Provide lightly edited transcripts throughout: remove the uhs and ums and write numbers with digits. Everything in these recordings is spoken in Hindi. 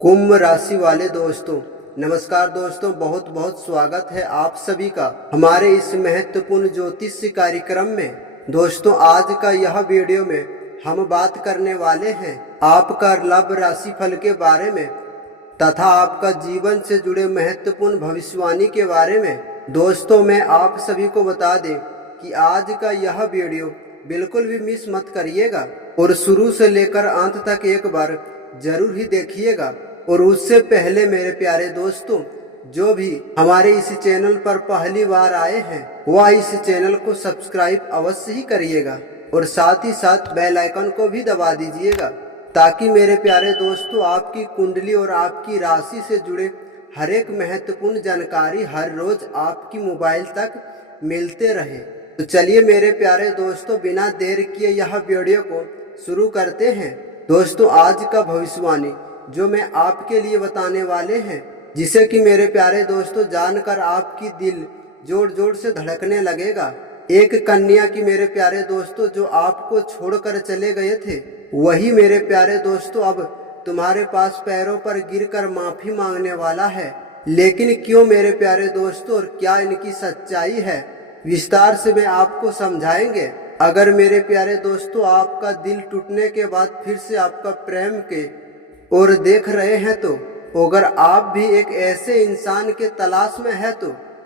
कुंभ राशि वाले दोस्तों, नमस्कार दोस्तों। बहुत बहुत स्वागत है आप सभी का हमारे इस महत्वपूर्ण ज्योतिष कार्यक्रम में। दोस्तों, आज का यह वीडियो में हम बात करने वाले हैं आपका लव राशि फल के बारे में तथा आपका जीवन से जुड़े महत्वपूर्ण भविष्यवाणी के बारे में। दोस्तों, मैं आप सभी को बता दें कि आज का यह वीडियो बिल्कुल भी मिस मत करिएगा और शुरू से लेकर अंत तक एक बार जरूर ही देखिएगा। और उससे पहले मेरे प्यारे दोस्तों, जो भी हमारे इस चैनल पर पहली बार आए हैं वह इस चैनल को सब्सक्राइब अवश्य ही करिएगा और साथ ही साथ बेल आइकन को भी दबा दीजिएगा, ताकि मेरे प्यारे दोस्तों आपकी कुंडली और आपकी राशि से जुड़े हर एक महत्वपूर्ण जानकारी हर रोज आपकी मोबाइल तक मिलते रहे। तो चलिए मेरे प्यारे दोस्तों, बिना देर किए यह वीडियो को शुरू करते हैं। दोस्तों, आज का भविष्यवाणी जो मैं आपके लिए बताने वाले हैं, जिसे कि मेरे प्यारे दोस्तों जानकर आपकी दिल जोर जोर से धड़कने लगेगा। एक कन्या की मेरे प्यारे दोस्तों जो आपको छोड़कर चले गए थे, वही मेरे प्यारे दोस्तों अब तुम्हारे पास पैरों पर गिरकर माफी मांगने वाला है। लेकिन क्यों मेरे प्यारे दोस्तों, और क्या इनकी सच्चाई है, विस्तार से मैं आपको समझाएंगे। अगर मेरे प्यारे दोस्तों आपका दिल टूटने के बाद फिर से आपका प्रेम के और देख रहे हैं, तो अगर आप भी एक ऐसे इंसान के तलाश में है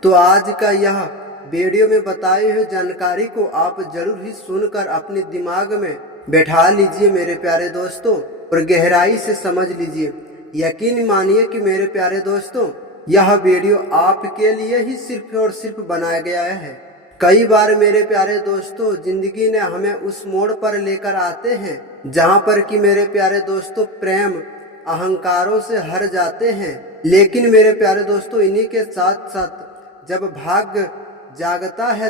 तो आज का यह वीडियो में बताई हुई जानकारी को आप जरूर ही सुनकर अपने दिमाग में बैठा लीजिए मेरे प्यारे दोस्तों, और गहराई से समझ लीजिए। यकीन मानिए कि मेरे प्यारे दोस्तों यह वीडियो आपके लिए ही सिर्फ और सिर्फ बनाया गया है। कई बार मेरे प्यारे दोस्तों जिंदगी ने हमें उस मोड़ पर लेकर आते हैं जहां पर कि मेरे प्यारे दोस्तों प्रेम अहंकारों से हर जाते हैं। लेकिन मेरे प्यारे दोस्तों इन्हीं के साथ साथ जब भाग्य जागता है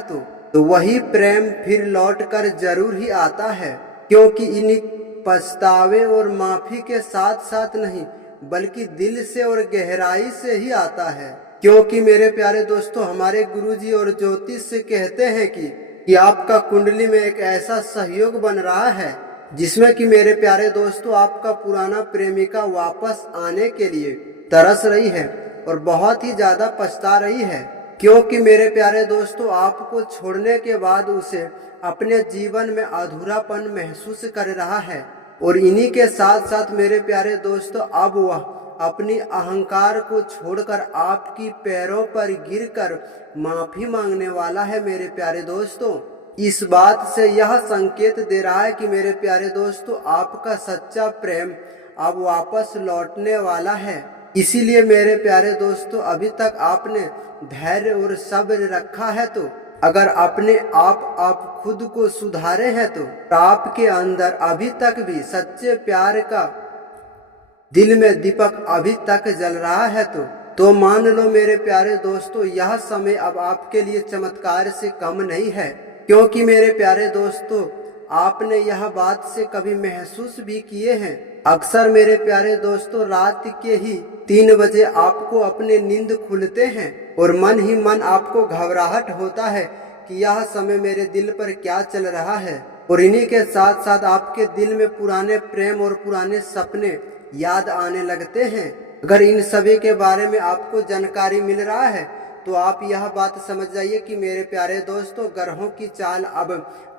तो वही प्रेम फिर लौट कर जरूर ही आता है, क्योंकि इन्हीं पछतावे और माफी के साथ साथ नहीं बल्कि दिल से और गहराई से ही आता है। क्योंकि मेरे प्यारे दोस्तों हमारे गुरुजी और ज्योतिष से कहते हैं कि आपका कुंडली में एक ऐसा सहयोग बन रहा है जिसमें कि मेरे प्यारे दोस्तों आपका पुराना प्रेमिका वापस आने के लिए तरस रही है और बहुत ही ज्यादा पछता रही है। क्योंकि मेरे प्यारे दोस्तों आपको छोड़ने के बाद उसे अपने जीवन में अधूरापन महसूस कर रहा है, और इन्हीं के साथ साथ मेरे प्यारे दोस्तों अब वह अपनी अहंकार को छोड़कर आपकी पैरों पर गिरकर माफी मांगने वाला है। मेरे प्यारे दोस्तों इस बात से यह संकेत दे रहा है कि मेरे प्यारे दोस्तों आपका सच्चा प्रेम अब वापस लौटने वाला है। इसीलिए मेरे प्यारे दोस्तों अभी तक आपने धैर्य और सब्र रखा है, तो अगर अपने आप खुद को सुधारे हैं तो आपके अंदर अभी तक भी सच्चे प्यार का दिल में दीपक अभी तक जल रहा है, तो मान लो मेरे प्यारे दोस्तों यह समय अब आपके लिए चमत्कार से कम नहीं है। क्योंकि मेरे प्यारे दोस्तों आपने यह बात से कभी महसूस भी किए हैं, अक्सर मेरे प्यारे दोस्तों रात के ही 3 बजे आपको अपने नींद खुलते हैं और मन ही मन आपको घबराहट होता है कि यह समय मेरे दिल पर क्या चल रहा है। और इन्हीं के साथ साथ आपके दिल में पुराने प्रेम और पुराने सपने याद आने लगते हैं। अगर इन सभी के बारे में आपको जानकारी मिल रहा है तो आप यह बात समझ जाइए कि मेरे प्यारे दोस्तों ग्रहों की चाल अब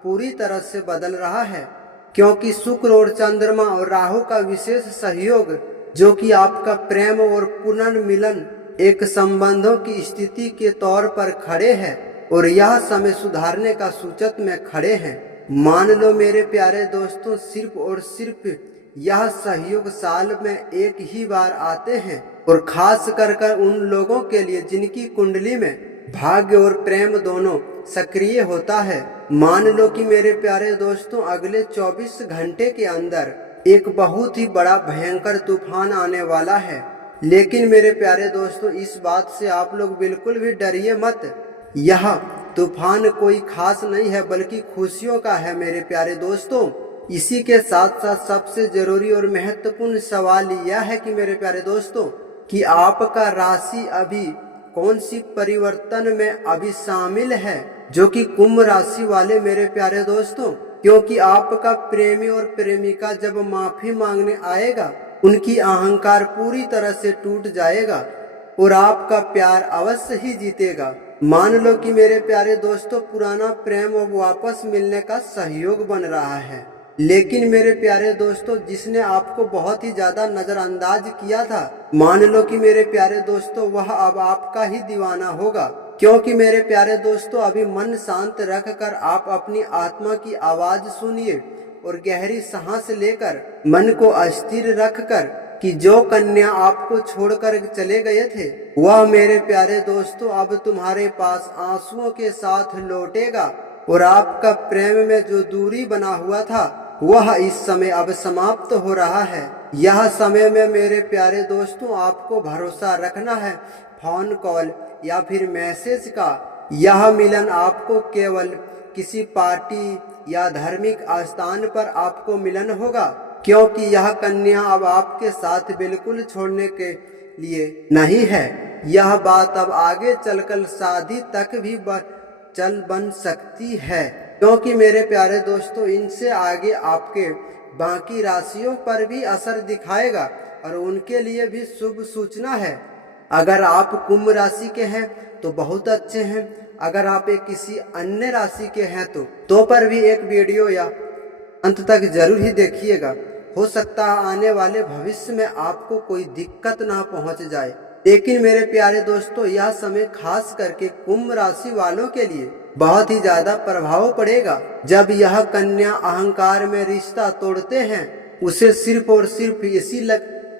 पूरी तरह से बदल रहा है। क्योंकि शुक्र और चंद्रमा और राहु का विशेष सहयोग, जो कि आपका प्रेम और पुनर्मिलन एक संबंधों की स्थिति के तौर पर खड़े हैं और यह समय सुधारने का सूचक में खड़े हैं। मान लो मेरे प्यारे दोस्तों सिर्फ और सिर्फ यह सहयोग साल में एक ही बार आते हैं, और खास कर उन लोगों के लिए जिनकी कुंडली में भाग्य और प्रेम दोनों सक्रिय होता है। मान लो कि मेरे प्यारे दोस्तों अगले 24 घंटे के अंदर एक बहुत ही बड़ा भयंकर तूफान आने वाला है। लेकिन मेरे प्यारे दोस्तों इस बात से आप लोग बिल्कुल भी डरिए मत। यह तूफान कोई खास नहीं है बल्कि खुशियों का है मेरे प्यारे दोस्तों। इसी के साथ साथ सबसे जरूरी और महत्वपूर्ण सवाल यह है कि मेरे प्यारे दोस्तों कि आपका राशि अभी कौन सी परिवर्तन में अभी शामिल है, जो कि कुंभ राशि वाले मेरे प्यारे दोस्तों। क्योंकि आपका प्रेमी और प्रेमिका जब माफी मांगने आएगा उनकी अहंकार पूरी तरह से टूट जाएगा और आपका प्यार अवश्य ही जीतेगा। मान लो कि मेरे प्यारे दोस्तों पुराना प्रेम अब वापस मिलने का सहयोग बन रहा है, लेकिन मेरे प्यारे दोस्तों जिसने आपको बहुत ही ज्यादा नजरअंदाज किया था, मान लो कि मेरे प्यारे दोस्तों वह अब आपका ही दीवाना होगा। क्योंकि मेरे प्यारे दोस्तों अभी मन शांत रख कर आप अपनी आत्मा की आवाज सुनिए और गहरी सांस लेकर मन को अस्थिर रख कर कि जो कन्या आपको छोड़कर चले गए थे वह मेरे प्यारे दोस्तों अब तुम्हारे पास आंसुओं के साथ लौटेगा और आपका प्रेम में जो दूरी बना हुआ था वह इस समय अब समाप्त हो रहा है। यह समय में मेरे प्यारे दोस्तों आपको भरोसा रखना है फोन कॉल या फिर मैसेज का। यह मिलन आपको केवल किसी पार्टी या धार्मिक स्थान पर आपको मिलन होगा, क्योंकि यह कन्या अब आपके साथ बिल्कुल छोड़ने के लिए नहीं है। यह बात अब आगे चलकर शादी तक भी बन सकती है, क्योंकि मेरे प्यारे दोस्तों इनसे आगे आपके बाकी राशियों पर भी असर दिखाएगा और उनके लिए भी शुभ सूचना है। अगर आप कुंभ राशि के हैं तो बहुत अच्छे हैं, अगर आप एक किसी अन्य राशि के हैं तो पर भी एक वीडियो या अंत तक जरूर ही देखिएगा। हो सकता है आने वाले भविष्य में आपको कोई दिक्कत ना पहुंच जाए। लेकिन मेरे प्यारे दोस्तों यह समय खास करके कुंभ राशि वालों के लिए बहुत ही ज्यादा प्रभाव पड़ेगा। जब यह कन्या अहंकार में रिश्ता तोड़ते हैं उसे सिर्फ और सिर्फ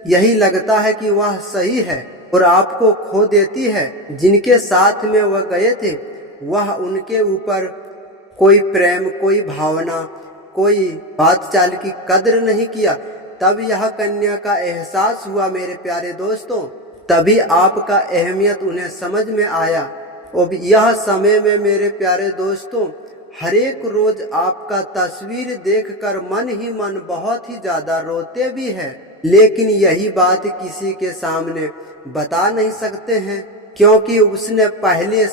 यही लगता है कि वह सही है और आपको खो देती है। जिनके साथ में वह गए थे वह उनके ऊपर कोई प्रेम, कोई भावना, कोई बातचाल की कदर नहीं किया। तब यह कन्या का एहसास हुआ मेरे प्यारे दोस्तों, तभी आपका अहमियत उन्हें समझ में आया। और यह समय में मेरे प्यारे दोस्तों हर एक रोज आपका तस्वीर देखकर मन ही मन बहुत ही ज्यादा रोते भी है, लेकिन यही बात किसी के सामने बता नहीं सकते हैं, क्योंकि उसने पहले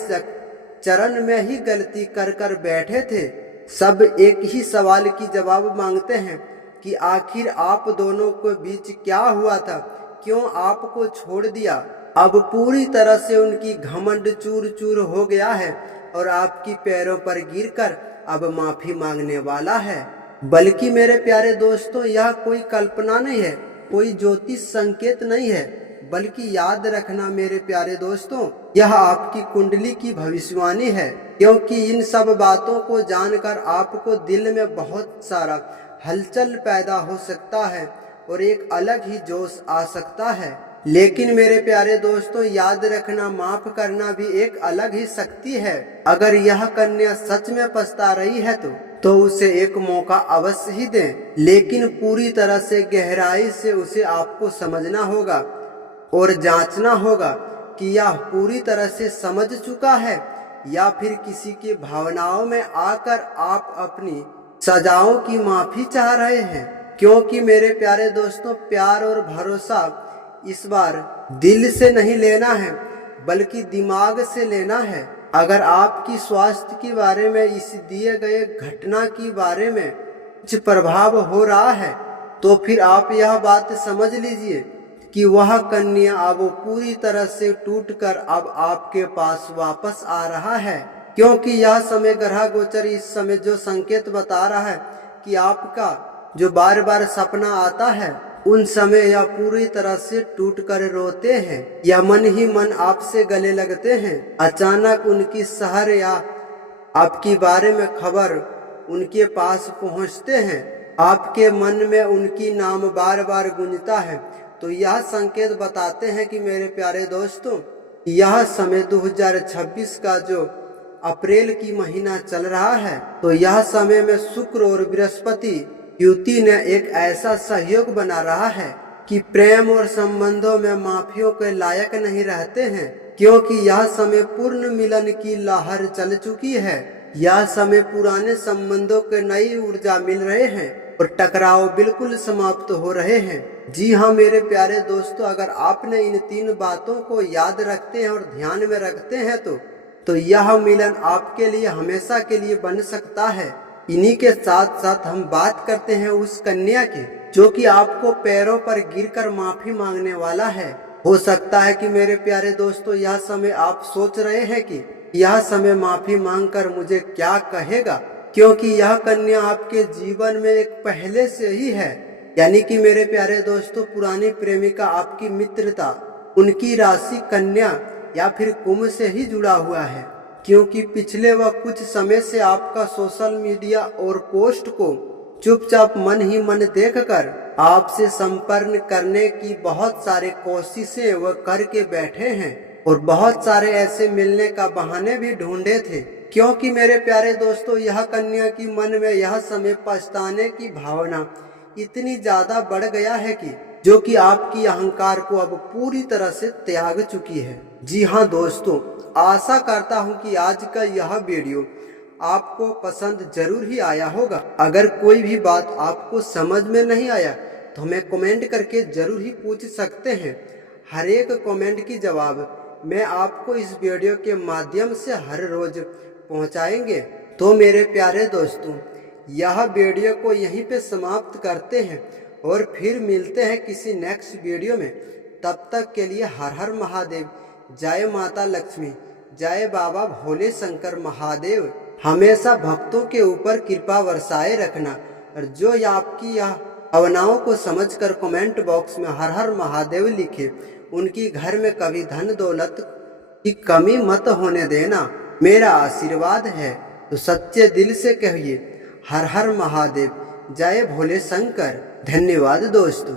चरण में ही गलती कर बैठे थे। सब एक ही सवाल की जवाब मांगते हैं कि आखिर आप दोनों के बीच क्या हुआ था, क्यों आपको छोड़ दिया। अब पूरी तरह से उनकी घमंड चूर चूर हो गया है और आपकी पैरों पर गिरकर अब माफी मांगने वाला है। बल्कि मेरे प्यारे दोस्तों यह कोई कल्पना नहीं है, कोई ज्योतिष संकेत नहीं है, बल्कि याद रखना मेरे प्यारे दोस्तों यह आपकी कुंडली की भविष्यवाणी है। क्योंकि इन सब बातों को जानकर आपको दिल में बहुत सारा हलचल पैदा हो सकता है और एक अलग ही जोश आ सकता है। लेकिन मेरे प्यारे दोस्तों याद रखना माफ करना भी एक अलग ही शक्ति है। अगर यह कन्या सच में पछता रही है तो उसे एक मौका अवश्य ही दें, लेकिन पूरी तरह से गहराई से उसे आपको समझना होगा और जांचना होगा कि यह पूरी तरह से समझ चुका है या फिर किसी की भावनाओं में आकर आप अपनी सजाओं की माफी चाह रहे हैं। क्योंकि मेरे प्यारे दोस्तों प्यार और भरोसा इस बार दिल से नहीं लेना है बल्कि दिमाग से लेना है। अगर आपकी स्वास्थ्य के बारे में इस दिए गए घटना के बारे में कुछ प्रभाव हो रहा है तो फिर आप यह बात समझ लीजिए कि वह कन्या अब पूरी तरह से टूटकर अब आपके पास वापस आ रहा है। क्योंकि यह समय ग्रह गोचर इस समय जो संकेत बता रहा है कि आपका जो बार बार सपना आता है उन समय यह पूरी तरह से टूटकर रोते हैं या मन ही मन आपसे गले लगते हैं। अचानक उनकी शहर या आपके बारे में खबर उनके पास पहुंचते हैं, आपके मन में उनकी नाम बार बार गूंजता है। तो यह संकेत बताते हैं कि मेरे प्यारे दोस्तों यह समय 2026 का जो अप्रैल की महीना चल रहा है तो यह समय में शुक्र और बृहस्पति युति ने एक ऐसा सहयोग बना रहा है कि प्रेम और संबंधों में माफियों के लायक नहीं रहते हैं। क्योंकि यह समय पूर्ण मिलन की लहर चल चुकी है। यह समय पुराने संबंधों के नई ऊर्जा मिल रहे हैं और टकराव बिल्कुल समाप्त हो रहे हैं। जी हाँ मेरे प्यारे दोस्तों, अगर आपने इन 3 बातों को याद रखते हैं और ध्यान में रखते हैं तो यह मिलन आपके लिए हमेशा के लिए बन सकता है। इन्हीं के साथ साथ हम बात करते हैं उस कन्या की जो कि आपको पैरों पर गिरकर माफी मांगने वाला है। हो सकता है कि मेरे प्यारे दोस्तों यह समय आप सोच रहे हैं कि यह समय माफी मांगकर मुझे क्या कहेगा, क्योंकि यह कन्या आपके जीवन में एक पहले से ही है। यानी कि मेरे प्यारे दोस्तों, पुरानी प्रेमिका आपकी मित्रता, उनकी राशि कन्या या फिर कुंभ से ही जुड़ा हुआ है, क्योंकि पिछले वह कुछ समय से आपका सोशल मीडिया और पोस्ट को चुपचाप मन ही मन देखकर आपसे संपर्क करने की बहुत सारे कोशिशें वह करके बैठे हैं और बहुत सारे ऐसे मिलने का बहाने भी ढूंढे थे, क्योंकि मेरे प्यारे दोस्तों यह कन्या की मन में यह समय पछताने की भावना इतनी ज्यादा बढ़ गया है कि जो कि आपकी अहंकार को अब पूरी तरह से त्याग चुकी है। जी हाँ दोस्तों, आशा करता हूँ कि आज का यह वीडियो आपको पसंद जरूर ही आया होगा। अगर कोई भी बात आपको समझ में नहीं आया तो हमें कमेंट करके जरूर ही पूछ सकते हैं। हर एक कमेंट की जवाब मैं आपको इस वीडियो के माध्यम से हर रोज पहुंचाएंगे। तो मेरे प्यारे दोस्तों, यह वीडियो को यहीं पे समाप्त करते हैं और फिर मिलते हैं किसी नेक्स्ट वीडियो में। तब तक के लिए हर हर महादेव, जय माता लक्ष्मी, जय बाबा भोले शंकर महादेव। हमेशा भक्तों के ऊपर कृपा बरसाए रखना, और जो आपकी यह भावनाओं को समझकर कमेंट बॉक्स में हर हर महादेव लिखे, उनकी घर में कभी धन दौलत की कमी मत होने देना, मेरा आशीर्वाद है। तो सच्चे दिल से कहिए हर हर महादेव, जय भोले शंकर। धन्यवाद दोस्तों।